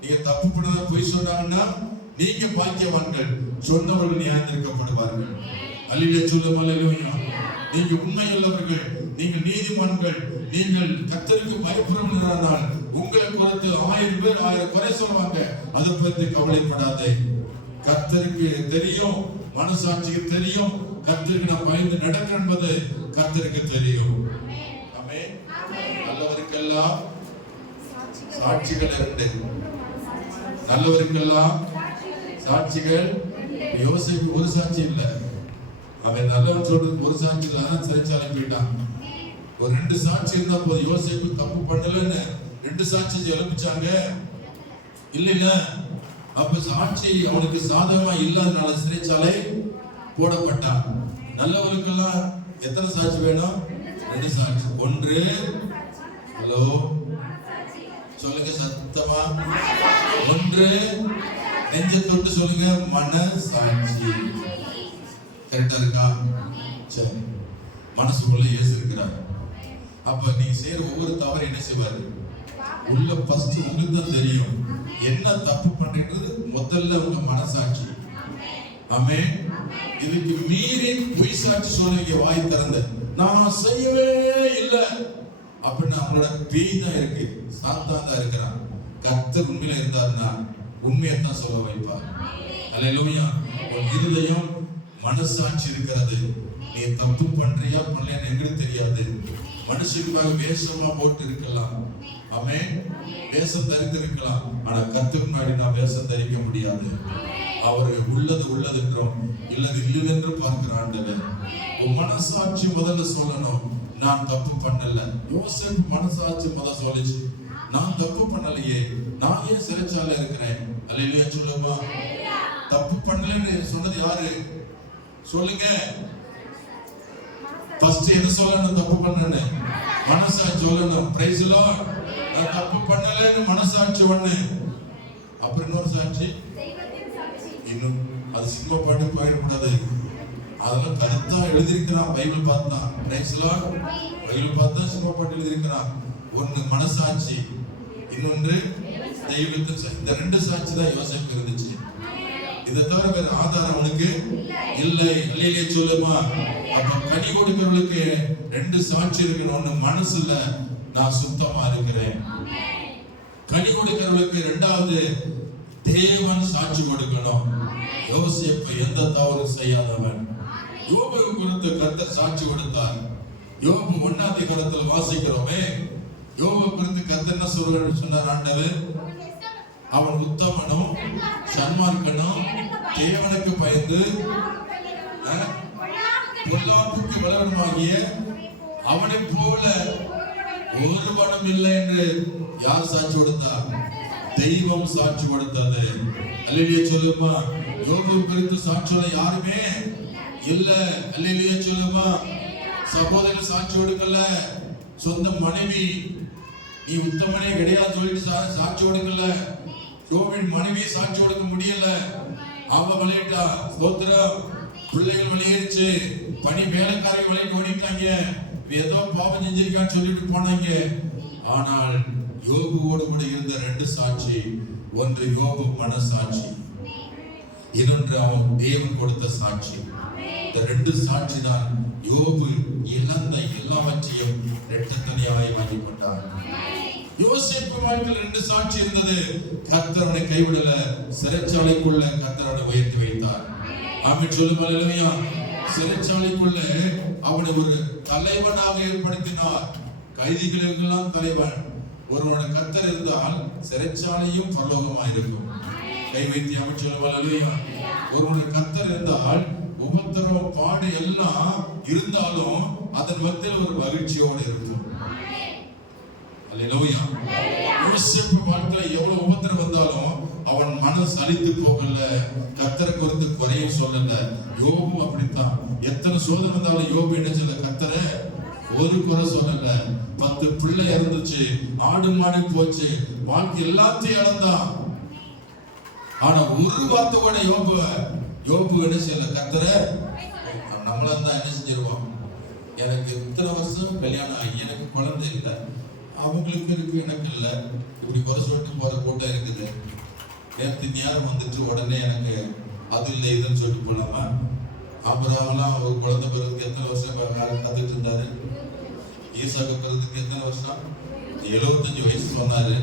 நீங்க தப்பு பண்ணாத பொய் சொன்னாங்கன்னா நீங்க பாக்கியவான்கள். சொன்னவர்கள் நியாயந்திருக்கப்படுவார்கள். அல்லேலூயா சொல்லுங்க. அல்லேலூயா. நீங்க உண்மையுள்ளவர்கள், நீங்கள் நீதிமான்கள், நீங்கள் கர்த்தருக்கு பயப்படுவதனால் உங்களை குறித்து 1000 பேர் 1000 குறை சொல்லுவாங்க. அதை பற்றி கவலைப்படாதே. கர்த்தருக்கு தெரியும், மனசாட்சிக்கு தெரியும், கர்த்தருக்கு நான் பயந்து நடக்க என்பது கர்த்தருக்கு தெரியும். ஆமென். நல்லவருக்கெல்லாம் சாட்சிகள் 2. நல்லவருக்கெல்லாம் சாட்சிகள். யோசேப்பு ஒரு சாட்சி இல்லை. அவன் நல்லவன் சொல்றது ஒரு சாட்சி இல்லை, சிறைச்சாலை போயிட்டான். ஒரு 2 சாட்சி இருந்தா போதும். யோசேப்பு தப்பு பண்ணலன்னு 2 சாட்சி எழுப்பிச்சாங்க இல்ல. அப்ப சாட்சி அவனுக்கு சாதகமா இல்லாதனால சிறைச்சாலை போடப்பட்டான். நல்லவருக்கெல்லாம் எத்தனை சாட்சி வேணும்? 2 சாட்சி. 1, ஹலோ சொல்லுங்க சத்தமா, 1 நெஞ்ச தொட்டு சொல்லுங்க, மனசாட்சி. கரெக்டா இருக்கா? சரி. மனசுக்குள்ள இயேசு இருக்கிறார். அப்ப நீங்க செய்யற ஒவ்வொரு தவறு என்ன செய்வாரு? உள்ள ஃபர்ஸ்ட் உங்களுக்கு தான் தெரியும் என்ன தப்பு பண்றது. முதல்ல உங்க மனசாட்சி. ஆமென். இதுக்கு மீறி பொய் சாட்சி சொல்லுவீங்க வாய் திறந்து, நான் செய்யவே இல்லை அப்படின்னு அவங்களோட பேய் தான் இருக்கு, சாத்தான் தான் இருக்கிறான். கர்த்தர் உண்மையில இருந்தாருன்னா உண்மையத்தான் சொல்ல வைப்பார். அல்லேலூயா. உன் இருதயம் மனசாட்சி இருக்கிறது. நீ தப்பு பண்றியா பண்ணலையான்னு எங்களுக்கு தெரியாது. மனுஷனுக்காக வேஷமா போட்டு இருக்கலாம், ஆமென், வேஷம் தரித்து இருக்கலாம். ஆனா கர்த்தருக்கு முன்னாடி நான் வேஷம் தரிக்க முடியாது. அவர் உள்ளது உள்ளதென்றும் இல்லது இல்லதென்று பார்க்கிற ஆண்டவர். உன் மனசாட்சி முதல்ல சொல்லணும், நான் தப்பு பண்ணல. யோசேப்பு மனசாட்சி முதல்ல சொல்லிச்சு, நான் தப்பு பண்ணலையே, நான் ஏன் சிறைச்சாலை இருக்கிறேன். அல்லேலூயா சொல்லுமா. தப்பு பண்ணலன்னு சொன்னது யாரு சொல்லுங்க. ஃபர்ஸ்ட் எது சொல்லணும்? தப்பு பண்ணனே மனசாட்சி சொல்லணும். Praise lord. நான் தப்பு பண்ணலன்னு மனசாட்சி ஒண்ணு, அப்புறம் இன்னொரு சாட்சி இன்னும். அது சினிமா பாட்டு போயிடக்கூடாது. அதெல்லாம் கருத்தா எழுதியிருக்கிறான் பைபிள் பார்த்தா. Praise lord. பைபிள் பார்த்தா சினிமா பாட்டு எழுதியிருக்கிறான். ஒன்னு மனசாட்சி, இன்னொன்று தெய்வத்தின் சாட்சி. இந்த ரெண்டு சாட்சி தான் யோசேப்புக்கு இருந்துச்சு. இதை தவிர வேற ஆதாரம் அவனுக்கு இல்லை. அல்லேலூயா சொல்லுமா. அப்ப கனி கொடுக்கிறவர்களுக்கு ரெண்டு சாட்சி இருக்கணும். ஒண்ணு மனசுல நான் சுத்தமா இருக்கிறேன். கனி கொடுக்கிறவர்களுக்கு இரண்டாவது தேவன் சாட்சி கொடுக்கணும். யோசேப்பு எந்த தவறு செய்யாதவன். யோபு குறித்து கர்த்தர் சாட்சி கொடுத்தார். யோபு 1ஆம் அதிகாரத்தில் வாசிக்கிறோமே, யோபு குறித்து கர்த்தர் என்ன சொல்றாரு சொன்னார் ஆண்டவர், அவன் உத்தமனும் சன்மார்க்கனும் தேவனுக்கு பயந்து பொல்லாப்புக்கு விலகனுமாகிய அவனைப் போல ஒருவனும் இல்லை என்று யார் சாட்சி கொடுத்தார்? தெய்வம் சாட்சி கொடுத்தது. அல்லேலூயா சொல்லுமா. யோபு குறித்து சாட்சியோட யாருமே இல்ல. அல்லேலூயா சொல்லுமா. சகோதரர் சாட்சி கொடுக்கல, சொந்த மனைவி நீ உத்தமனே கிடையாது சொல்லிட்டு சாட்சி கொடுக்கல. யோபின் மனைவி சாட்சி கொடுக்க முடியல. அவ விளையாட்டா ஸ்தோத்திரம். பிள்ளைகள் விளையாடுச்சு, பணி வேலைக்காரங்க விளையாட்டு ஓடிட்டாங்க, ஏதோ பாவம் செஞ்சிருக்கான்னு சொல்லிட்டு போனாங்க. ஆனால் யோபுவோடு கூட இருந்த ரெண்டு சாட்சி, ஒன்று யோபு மனசாட்சி, இன்னொன்று அவன் தேவன் கொடுத்த சாட்சி. இந்த ரெண்டு சாட்சி தான் யோபு இழந்த எல்லாவற்றையும் இரட்டத்தனையாய் வாங்கி கொண்டார். யோசேப்பு வாழ்க்கையில் ரெண்டு சாட்சி இருந்தது. கர்த்தர் அவனை கைவிடல, சிறைச்சாலைக்குள்ள கர்த்தர் அவனை உயர்த்தி வைத்தார். ஆமென் சொல்லுங்க அல்லேலூயா. சிறைச்சாலைக்குள்ள அவனை ஒரு தலைவனாக ஏற்படுத்தினார். கைதிகளுக்கெல்லாம் தலைவன். ஒருவனோட கர்த்தர் இருந்தால் சிறைச்சாலையும் பரலோகமாக இருக்கும். கை வைத்து ஆமென் சொல்லுங்க அல்லேலூயா. ஒருவனோட கர்த்தர் இருந்தால் உபத்திரவம் பாடு எல்லாம் இருந்தாலும் அதன் மத்தியில் ஒரு மகிழ்ச்சியோடு இருக்கும். அல்லேலூயா. யோசேப்பு வாழ்க்கையில எவ்வளவு உபத்திரம் வந்தாலும் அவன் மனசு அழித்து போகல, கர்த்தரை குறித்து குறையும் சொல்லல. யோபு அப்படித்தான். எத்தனை சோதனை வந்தாலும் யோபு என்ன சொல்ல, கர்த்தரை ஒரு குறை சொல்லல. 10 பிள்ளை இறந்துச்சு, ஆடு மாடு போச்சு, வாழ்க்கை எல்லாத்தையும் இழந்தான். ஆனா ஒரு வார்த்தை கூட யோபு என்ன செய்யல, கர்த்தரை நம்மளா தான் என்ன செஞ்சிருவோம். எனக்கு இத்தனை வருஷம் கல்யாணம் ஆகி எனக்கு குழந்தை இல்லை, அவங்களுக்கு இருக்கு எனக்கு இல்லை, இப்படி குறை சொல்லிட்டு போற கூட்டம் இருக்குது. நேற்று நேரம் வந்துட்டு உடனே எனக்கு அது இல்லை இதுன்னு சொல்லிட்டு போலாமா? அப்புறம் ஒரு குழந்தை பிறகுக்கு எத்தனை வருஷம் கத்துட்டு இருந்தாரு. ஈசாக்கு பிறகுக்கு எத்தனை வருஷம்? 75 வயசு சொன்னாரு.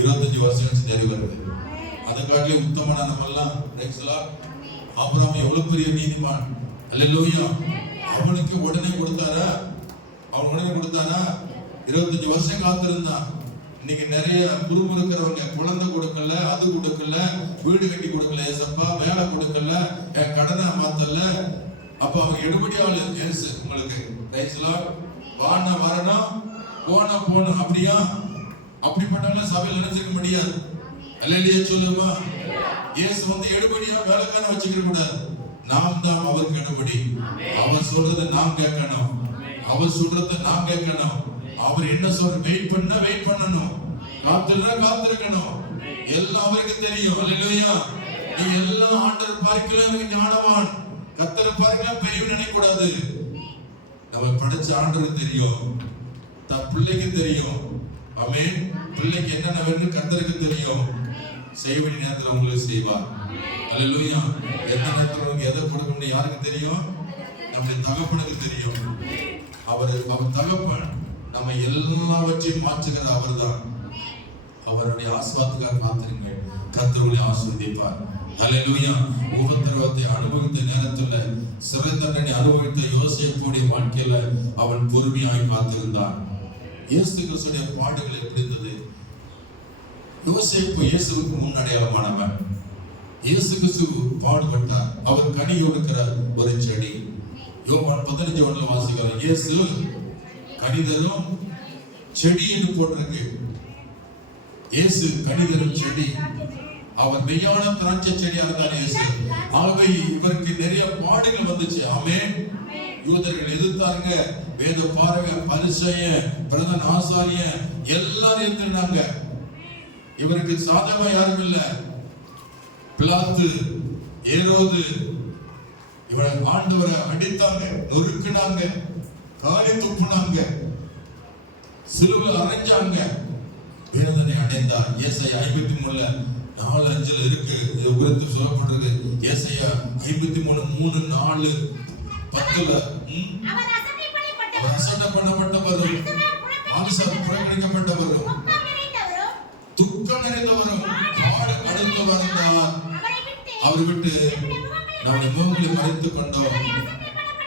25 வருஷம் கழிச்சு நிறைவு வருது. அதை காட்டிலே உத்தமனா நம்ம எல்லாம். அப்புறம் எவ்வளவு பெரிய நீதிமான். அல்லேலூயா. அவனுக்கு உடனே கொடுத்தாரா? அவன் உடனே கொடுத்தாரா? 25 வருஷம் காத்திருந்தான். இன்னைக்கு நிறைய குறுமுறுக்கிறவங்க குழந்தை கொடுக்கல, அது கொடுக்கல, வீடு கட்டி கொடுக்கல, ஏசப்பா வேலை கொடுக்கல, என் கடனை மாத்தல. அப்ப அவங்க எடுபடியாளு ஏசு உங்களுக்கு வானா வரணும், போனா போகணும். அப்படியா? அப்படிப்பட்டவங்க சபையில் நினைச்சிக்க முடியாது. அல்லேலூயா சொல்லுமா. இயேசு எடுபடியா வேலைக்கான வச்சுக்க கூடாது. நாம் தான் அவருக்கு எடுபடி. அவர் சொல்றதை நாம் கேட்கணும், அவர் சொல்றதை நாம் கேட்கணும். அவர் என்ன சொல்ற வெயிட் பண்ணணும், காத்திருக்கணும். எல்லாம் அவருக்கு தெரியும். அல்லேலூயா. நீ எல்லாம் ஆண்டவர் பார்க்கலாம் ஞானவான், கர்த்தரை பார்க்கலாம் பெரியவன் நினைக்க கூடாது. நம்ம படிச்ச ஆண்டவர் தெரியும், தன் பிள்ளைக்கு தெரியும். ஆமென். பிள்ளைக்கு என்னென்ன வேணும் கர்த்தருக்கு தெரியும். செய்ய வேண்டிய நேரத்தில் உங்களுக்கு செய்வார். அல்லேலூயா. எந்த நேரத்துல உங்களுக்கு எதை கொடுக்கணும்னு யாருக்கு தெரியும்? நம்முடைய தகப்பனுக்கு தெரியும். அவர் தகப்பன் நம்ம எல்லாவற்றையும் மாற்றுகிற அவர்தான். அவருடைய ஆசீர்வாதத்துக்காக காத்திருங்கள். கர்த்தர் உங்களை ஆசீர்வதிப்பார். அல்லேலூயா. உபத்திரவத்தை அனுபவித்த நேரத்துல, சிறை தண்டனை அனுபவித்த யோசேப்புடைய வாழ்க்கையில அவன் பொறுமையாய் காத்திருந்தான். இயேசு கிறிஸ்துடைய பாடுகள் எப்படி இருந்தது? யோசேப்பு இயேசுவுக்கு முன் அடையாளமானவன். இயேசு கிறிஸ்து பாடுபட்டார். அவர் கனி கொடுக்கிற ஒரு செடி. யோவான் 15:1 வாசிக்கிறோம். இயேசு கனிதரும் செடி என்று போட்டிருக்கு. இயேசு கனிதரும் செடி. அவர் மெய்யான திராட்சை செடியா இருந்தார் இயேசு. ஆகவே இவருக்கு நிறைய பாடுகள் வந்துச்சு. ஆமென். யூதர்கள் எதிர்த்தாங்க. வேத பாரக, பரிசேய, பிரதான ஆசாரிய எல்லாரும் எதிர்த்தாங்க. இவருக்கு சாதகமா யாரும் இல்ல. பிலாத்து, ஏரோது இவரை ஆண்டவரை அடித்தாங்க, நொறுக்குனாங்க, காலை துப்புனாங்க, சிலுவையில் அரைஞ்சாங்க. வேதனை அடைந்தார். ஏசாயா 53:4-5 இருக்கு. இது உரத்து சொல்லப்பட்டிருக்கு. ஏசாயா 53:3-4-10 அவர் அசட்டை பண்ணப்பட்டவரும் மாமிசம் புறக்கணிக்கப்பட்டவரும் துக்கம் நிறைந்தவரும் பாடு அடுத்தவரும் தான். அவரை விட்டு நம்முடைய முகங்களை மறைத்துக் கொண்டோம்.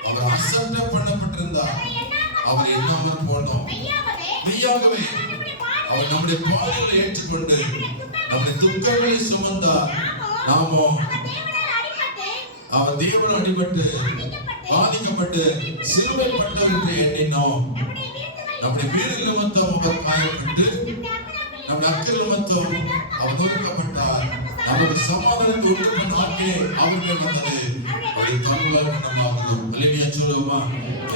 அவர் அசட்டை பண்ணப்பட்டிருந்தார். அவர் எண்ணாமல் போனோம். மெய்யாகவே அவர் நம்முடைய பாடுகளை ஏற்றுக்கொண்டு நம்முடைய துக்கங்களை சுமந்தார். நாமோ அவர் தேவனால் அடிபட்டு பாதிக்கப்பட்டு சிலுவைப்பட்டார் என்று எண்ணினோம். நம்முடைய வீடு நிமித்தம் அவர் காயப்பட்டு, நம்முடைய அக்கறை நிமித்தம் அவர் நொறுக்கப்பட்டார். நமக்கு சமாதானத்தை உண்டு பண்ண ஆக்கே அவர் மேல் வந்தது. அவருடைய தன்மையால் நம்மாகிறோம். அல்லேலூயா சொல்லுவோமா?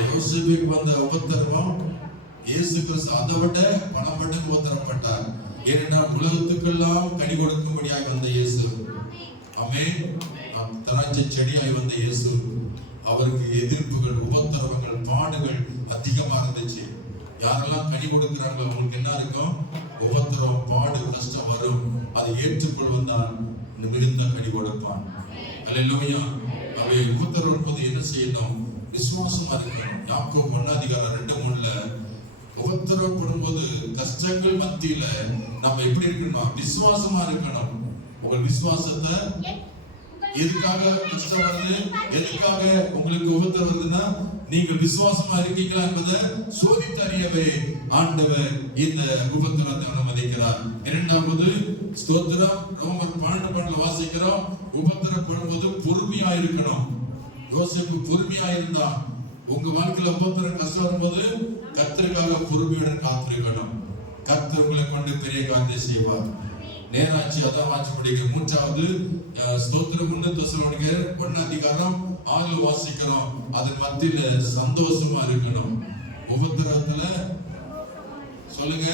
யோசேப்புக்கு வந்த உபத்திரவம் இயேசு கிறிஸ்து அதை விட பணம் மடங்கு உபத்திரப்பட்டார். ஏனென்றால் உலகத்துக்கெல்லாம் கனி கொடுக்கும்படியாக வந்த இயேசு. ஆமென். திராட்சை செடியாய் வந்த இயேசு. அவருக்கு எதிர்ப்புகள், உபத்திரவங்கள், பாடுகள் அதிகமா இருந்துச்சு. யாரெல்லாம் கனி கொடுக்கிறாங்களோ அவங்களுக்கு என்ன இருக்கும்? உபத்திரவம், பாடு, கஷ்டம் வரும். அதை ஏற்றுக்கொள்வதுதான் மிகுந்த கனி கொடுப்பான். அல்லேலூயா. அவை உபத்திரவம் போது என்ன செய்யணும்? விசுவாசமா இருக்கணும். யாக்கோபு 1:2-3 உபத்திரவப்படும் போது கஷ்டங்கள் மத்தியில நம்ம எப்படி இருக்கணுமா? விசுவாசமா இருக்கணும். உங்கள் விசுவாசத்தை எதுக்காக கஷ்டம் வருது, எதுக்காக உங்களுக்கு உபத்திரம் வருதுன்னா நீங்கள் விசுவாசமா இருக்கீங்களா என்பதை சோதித்து அறியவே ஆண்டவர் இந்த உபத்திரத்தை அனுமதிக்கிறார். இரண்டாவது ஸ்தோத்திரம். ரோமர் 12:12 வாசிக்கிறோம். உபத்திரப்படும் போது பொறுமையா இருக்கணும். யோசேப்பு பொறுமையா இருந்தா. உங்க வாழ்க்கையில உபத்திரம் கஷ்டம் வரும்போது கர்த்தருக்காக பொறுமையுடன் காத்திருக்கணும். கர்த்தர் உங்களை கொண்டு பெரிய காரியத்தை செய்வார். நேராட்சி அதான் வாட்சி முடிக்க. மூன்றாவது ஸ்தோத்திரம் 1 தெசலோனிக்கேயர் 1:6 வாசிக்கிறோம். அதன் மத்தியில சந்தோஷமா இருக்கணும். உபத்திரவத்துல சொல்லுங்க,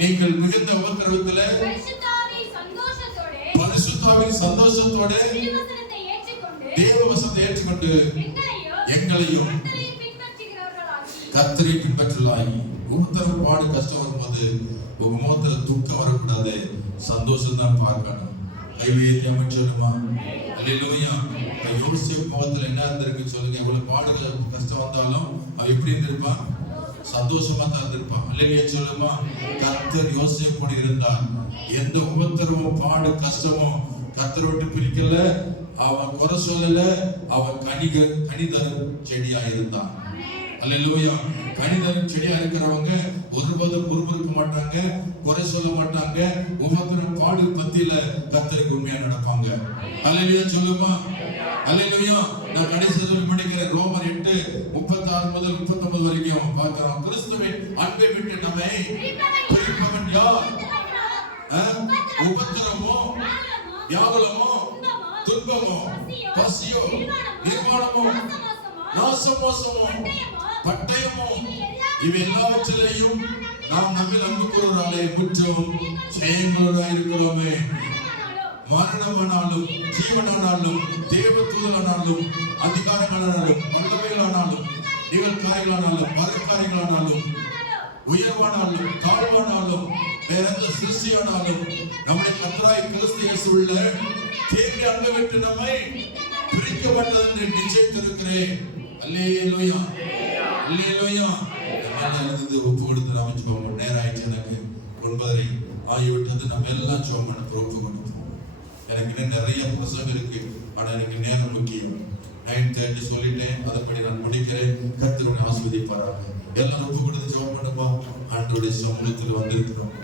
நீங்கள் மிகுந்த உபத்திரவத்துல பரிசுத்தாவின் சந்தோஷத்தோட தேவ வசனத்தை ஏற்றுக்கொண்டு எங்களையும் கர்த்தரை பின்பற்றலாகி. உபத்திரம், பாடு, கஷ்டம் வரும்போது உங்க முகத்துல துக்கம் வரக்கூடாது, சந்தோஷம் தான் பார்க்கணும். கைவியத்தை அமைச்சருமா? அல்லேலூயா. யோசேப்பு முகத்துல என்ன இருந்திருக்கு சொல்லுங்க? எவ்வளவு பாடு கஷ்டம் வந்தாலும் அவன் எப்படி இருந்திருப்பான்? சந்தோஷமா தான் இருந்திருப்பான். அல்லேலூயா சொல்லுமா? கர்த்தர் யோசேப்போடு இருந்தான். எந்த உபத்திரமும், பாடு, கஷ்டமும் கர்த்தரை விட்டு பிரிக்கல. அவன் குறை சொல்லல. அவன் கனிதரும் செடியா இருந்தான். அல்லேலூயா. கனிதரும் செடியா இருக்கிறவங்க ஒருபோதும் முறுமுறுக்க மாட்டாங்க, குறை சொல்ல மாட்டாங்க. உபத்திரம், பாடு பத்தியில கர்த்தருக்கு உண்மையா நடப்பாங்க. அல்லேலூயா சொல்லுமா? அல்லேலூயா. நான் கடைசி முடிக்கிறேன். ரோமர் 8:36-39 வரைக்கும் பார்க்கிறோம். கிறிஸ்துவின் அன்பை விட்டு நம்மை பிரிப்பவன் யார்? உபத்திரமோ, வியாகுலமோ, துன்பமோ, பசியோ, நிர்வாணமோ, நாசமோசமோ, பட்டயமோ, இவை எல்லாவற்றிலேயும் நாம் நம்மில் அன்பு கூறுவதாலே முற்றும் ஜெயங்களுடன் இருக்கிறோமே. மரணமானாலும், ஜீவனானாலும், தேவதூதனானாலும், அதிகாரங்களானாலும், வல்லமைகளானாலும், நிகழ்காரியங்களானாலும், மறுகாரியங்களானாலும், உயர்வானாலும் தாழ்வானாலும் வேற எந்த சிருஷ்டியானாலும் நம்முடைய கர்த்தராய் கிறிஸ்து இயேசுவுள்ள தேர்ந்து அங்க விட்டு நம்மை பிரிக்கப்பட்டது என்று நிச்சயித்திருக்கிறேன். அல்லேலூயா, அல்லேலூயா. ஒப்பு கொடுத்து அமைச்சுக்கோங்க. நேரம் ஆயிடுச்சு, எனக்கு 9:30 ஆகிவிட்டது. நம்ம எல்லாம் ஜெபம் பண்ண ஒப்பு கொடுத்தோம். எனக்கு இன்னும் நிறைய பிரசங்கம் இருக்கு, ஆனா எனக்கு நேரம் முக்கியம். 9:30 சொல்லிட்டேன், அதன்படி நான் முடிக்கிறேன். கர்த்தர் ஆசீர்வதிப்பாராக. எல்லாம் ஒப்பு கொடுத்து ஜெபம் பண்ணுப்பா. ஆண்டவருடைய சமூகத்தில் வந்திருக்கிறோம்.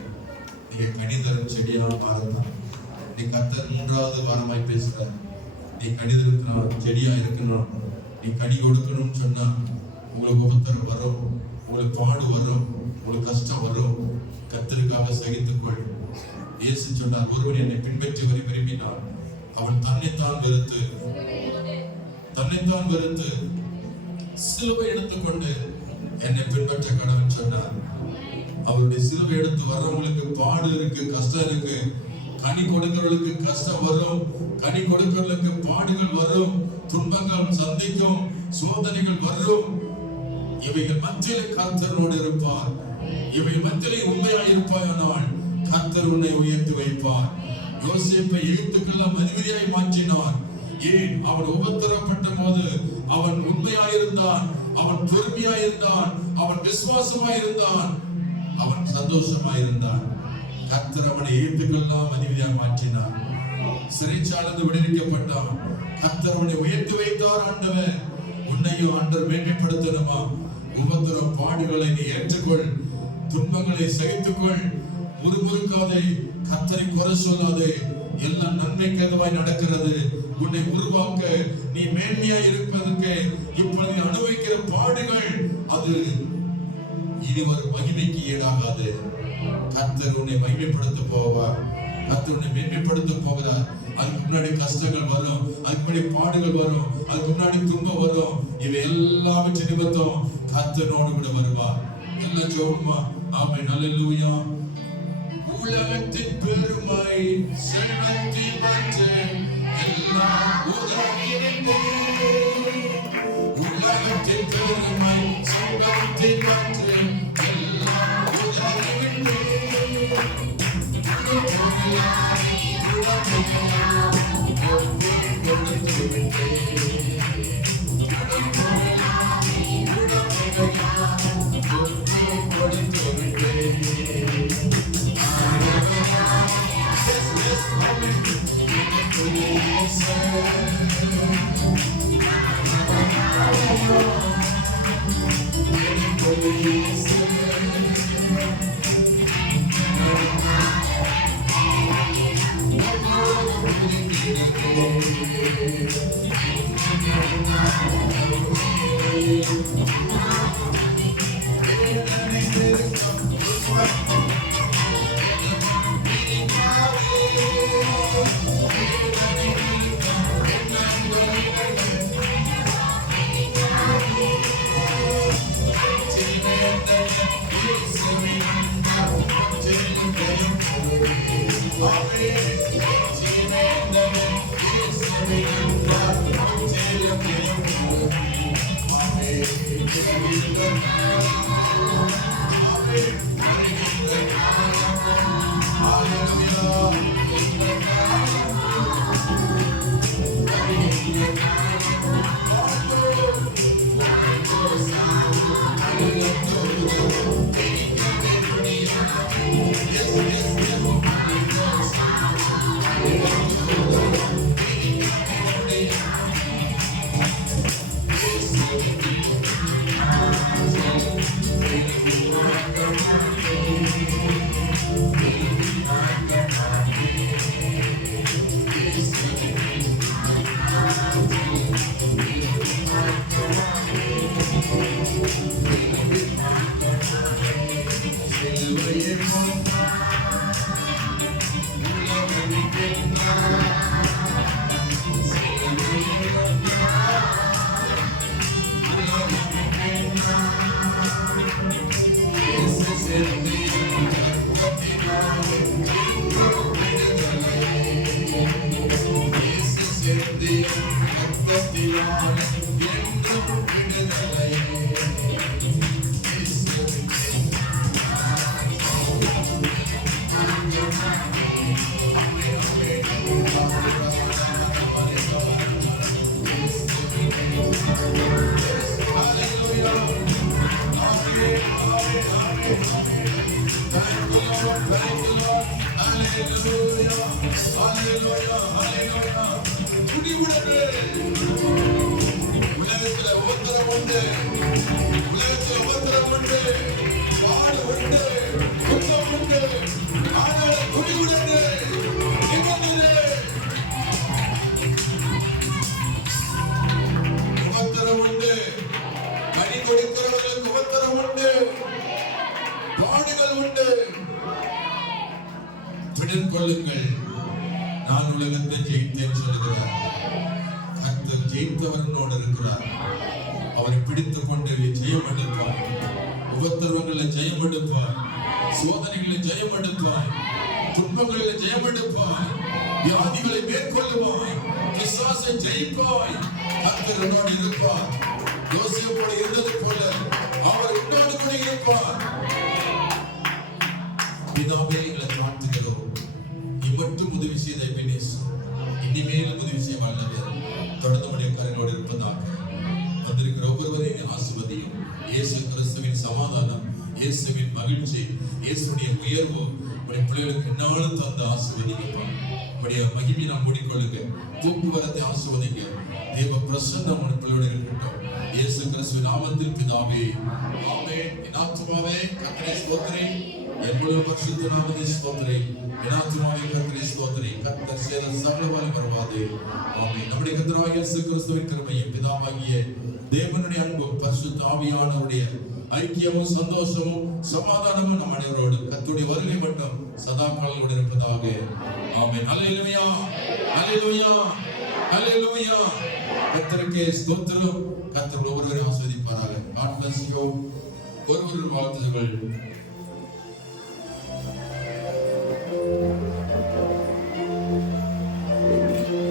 நீங்க கனி தரும் செடியா மாறலாம். நீ கர்த்தர் 3வது வாரமாய் பேசுற, நீ கனி தரும் செடியா இருக்கணும். நீ கனி கொடுக்கணும்னு சொன்னா உங்களுக்கு உபத்திரம் வரும், உங்களுக்கு பாடு வரும், உங்களுக்கு கஷ்டம் வரும். கர்த்தருக்காக சகித்துக்கொள். இயேசு சொன்னார், ஒருவன் என்னை பின்பற்றி வர விரும்பினான் அவன் தன்னைத்தான் வெறுத்து சிலுவை எடுத்துக்கொண்டு என்னை பின்பற்ற கடவுள் சொன்னார். அவருடைய சிலுவை எடுத்து வர்றவங்களுக்கு பாடு இருக்கு, கஷ்டம் இருக்கு. கனி கொடுக்கிறவர்களுக்கு கஷ்டம் வரும், கனி கொடுக்கிறவர்களுக்கு பாடுகள் வரும், துன்பங்கள் சந்திக்கும், சோதனைகள் வரும். இவைகள் மத்தியிலே கர்த்தரோடு இருப்பார். இவைகள் மத்தியிலே உண்மையாயிருப்பாயானால் கர்த்தர் உன்னை உயர்த்தி வைப்பார். யோசேப்பை எகிப்துக்கெல்லாம் அதிபதியாய் மாற்றினார். ஏன்? அவன் உபத்திரப்பட்ட போது அவன் உண்மையாயிருந்தான், அவன் பொறுமையாயிருந்தான், அவன் விசுவாசமாயிருந்தான், அவன் சந்தோஷமாயிருந்தான். கர்த்தர் அவனை எகிப்துக்கெல்லாம் அதிபதியாக மாற்றினார். சிறைச்சாலையிலிருந்து விடுவிக்கப்பட்டான். கர்த்தர் அவனை உயர்த்தி வைத்தார். ஆண்டவர் உன்னையும் ஆண்டவர் மேன்மைப்படுத்தணுமா? உபத்திரம் பாடுகளை நீ ஏற்றுக்கொள், துன்பங்களை சகித்துக்கொள், முறுமுறுக்காதே, கர்த்தரை குறை சொல்லாதே. எல்லாம் நன்மைக்கு ஏதுவாய் நடக்கிறது. உன்னை உருவாக்க, நீ மேன்மையாய் இருப்பதற்கு இப்பொழுது அனுபவிக்கிற பாடுகள் அது இனி ஒரு மகிமைக்கு ஈடாகாது. கர்த்தர் உன்னை மகிமைப்படுத்த போவார், கர்த்தர் உன்னை மேன்மைப்படுத்த போகிறார். அதுக்கு முன்னாடி கஷ்டங்கள் வரும், அதுக்கு முன்னாடி பாடுகள் வரும், அதுக்கு முன்னாடி துன்பம் வரும். இவை எல்லாவற்றின் நிமித்தம் கர்த்தரோடு கூட வருவார். எல்லாம் ஜெபமா? ஆமென், அல்லேலூயா. உலகத்தின் பெருமை செல்வத்தின் மற்ற எல்லாம் உலகினிலே, உலகத்தின் பெருமை செல்வத்தின் மற்ற எல்லாம் உலகினிலே, உலகத்துல உபத்திரம் உண்டு, உலகத்துல உபத்திரம் உண்டு, பாடு உண்டு, துக்கம் உண்டு, ஆனால் துணிவுடனே நிகழ்ந்தது. உபத்திரம் உண்டு, கனி கொடுக்கிறவர்களுக்கு உபத்திரம் உண்டு, பாடுகள் உண்டு. பிடித்துக் கொள்ளுங்கள், நான் உலகத்தை ஜெயித்தேன் சொல்லுகிறார். கர்த்தர் ஜெயித்தவர்களோடு இருக்கிறார். அவரை பிடித்துக் கொண்டு ஜெயம் எடுப்பார். உபத்திரவங்களில் ஜெயம் எடுப்பார், சோதனைகளில் ஜெயம் எடுப்பார், துன்பங்களில் ஜெயம் எடுப்பார், வியாதிகளை மேற்கொள்ளுவாய், பிசாசை ஜெயிப்பாய். கர்த்தர் உன்னோடு இருப்பார். யோசேப்போடு இருந்தது போல அவர் உன்னோடு கூட இருப்பார். பிதாவே, எங்களை வாழ்த்துகிறோம். இம்மட்டும் உதவி செய்த எபினேசர் இனிமேலும் உதவி செய்ய வல்லவர் தொடர்ந்து உடைய கரங்களோடு இருப்பதாக. வந்திருக்கிற ஒவ்வொருவரையும் ஆசீர்வதியும். இயேசு கிறிஸ்துவின் சமாதானம், இயேசுவின் மகிழ்ச்சி, இயேசுடைய உயர்வு உடைய பிள்ளைகளுக்கு என்னாலும் தந்த ஆசீர்வதிக்கப்பா. உடைய மகிமை நாம் மூடிக்கொள்ளுங்க. போக்குவரத்தை ஆசீர்வதிங்க. தேவ பிரசன்னம் உடைய பிள்ளையோடு இருக்கட்டும். இயேசு கிறிஸ்துவின் நாமத்தில் பிதாவே, ஆமென். என் ஆத்துமாவே கர்த்தரை ஸ்தோத்திரி, என் முழு பரிசுத்த நாமத்தை ஸ்தோத்திரி. என் ஆத்துமாவே கர்த்தரை ஸ்தோத்திரி. கர்த்தர் செய்த சகல வல்லமையாவது. ஆமென். நம்முடைய கர்த்தராகிய இயேசு கிறிஸ்துவின் கிருபையும் பிதாவாகிய தேவனுடைய அன்பும் பரிசுத்த ஆவியானவருடைய ஐக்கியமும் சந்தோஷமும் சமாதானமும் நம் அனைவரோடு கர்த்தருடைய வருகை மட்டும் சதா காலங்களோடு இருப்பதாக. ஆமென். அல்லேலூயா, அல்லேலூயா, அல்லேலூயா. கர்த்தருக்கே ஸ்தோத்திரம். கர்த்தர் ஒவ்வொருவரையும் ஆசீர்வதிப்பாராக. God bless you. ஒருவர் வாழ்த்துகள்.